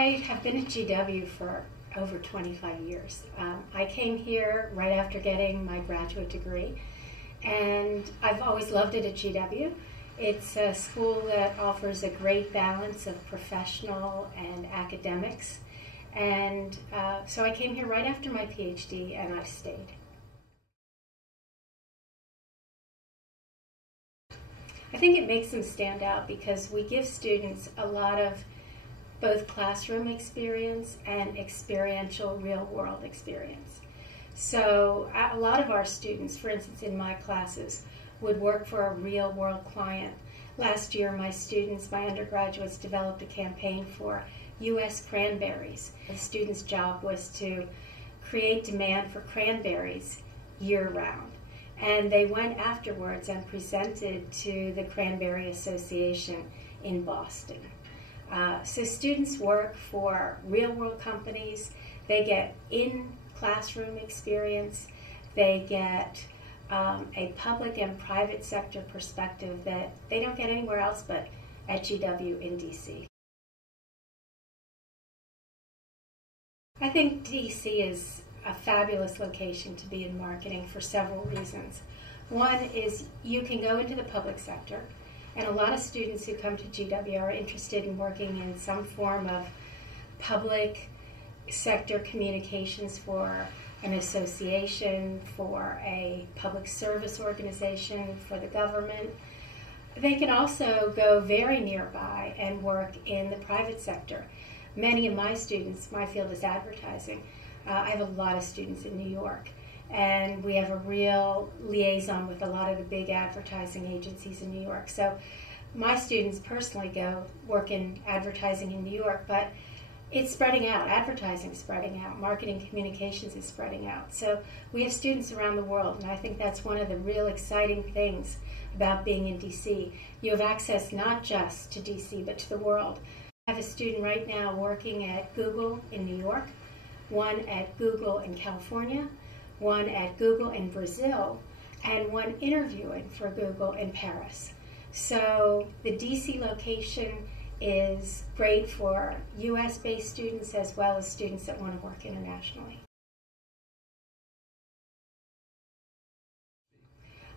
I have been at GW for over 25 years. I came here right after getting my graduate degree, and I've always loved it at GW. It's a school that offers a great balance of professional and academics, and so I came here right after my PhD, and I've stayed. I think it makes them stand out because we give students a lot of both classroom experience and experiential real-world experience. So a lot of our students, for instance in my classes, would work for a real-world client. Last year my undergraduates developed a campaign for U.S. cranberries. The students' job was to create demand for cranberries year-round. And they went afterwards and presented to the Cranberry Association in Boston. So students work for real-world companies, they get in-classroom experience, they get a public and private sector perspective that they don't get anywhere else but at GW in DC. I think DC is a fabulous location to be in marketing for several reasons. One is you can go into the public sector, and a lot of students who come to GW are interested in working in some form of public sector communications for an association, for a public service organization, for the government. They can also go very nearby and work in the private sector. Many of my students, my field is advertising. I have a lot of students in New York, and we have a real liaison with a lot of the big advertising agencies in New York. So my students personally go work in advertising in New York, but it's spreading out. Advertising is spreading out. Marketing communications is spreading out. So we have students around the world, and I think that's one of the real exciting things about being in DC. You have access not just to DC, but to the world. I have a student right now working at Google in New York, one at Google in California, one at Google in Brazil, and one interviewing for Google in Paris. So the DC location is great for US-based students as well as students that want to work internationally.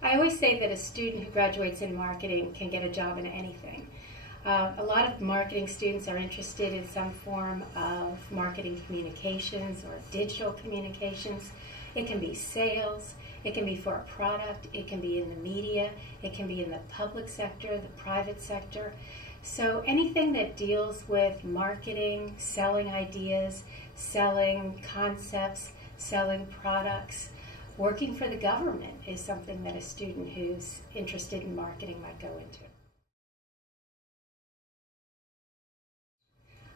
I always say that a student who graduates in marketing can get a job in anything. A lot of marketing students are interested in some form of marketing communications or digital communications. It can be sales, it can be for a product, it can be in the media, it can be in the public sector, the private sector. So anything that deals with marketing, selling ideas, selling concepts, selling products, working for the government is something that a student who's interested in marketing might go into.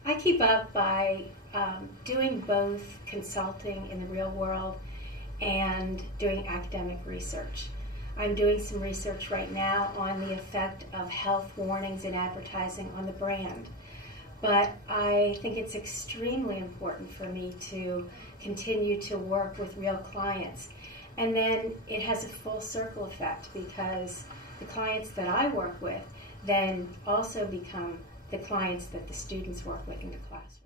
I keep up by doing both consulting in the real world and doing academic research. I'm doing some research right now on the effect of health warnings in advertising on the brand. But I think it's extremely important for me to continue to work with real clients. And then it has a full circle effect because the clients that I work with then also become the clients that the students work with in the class.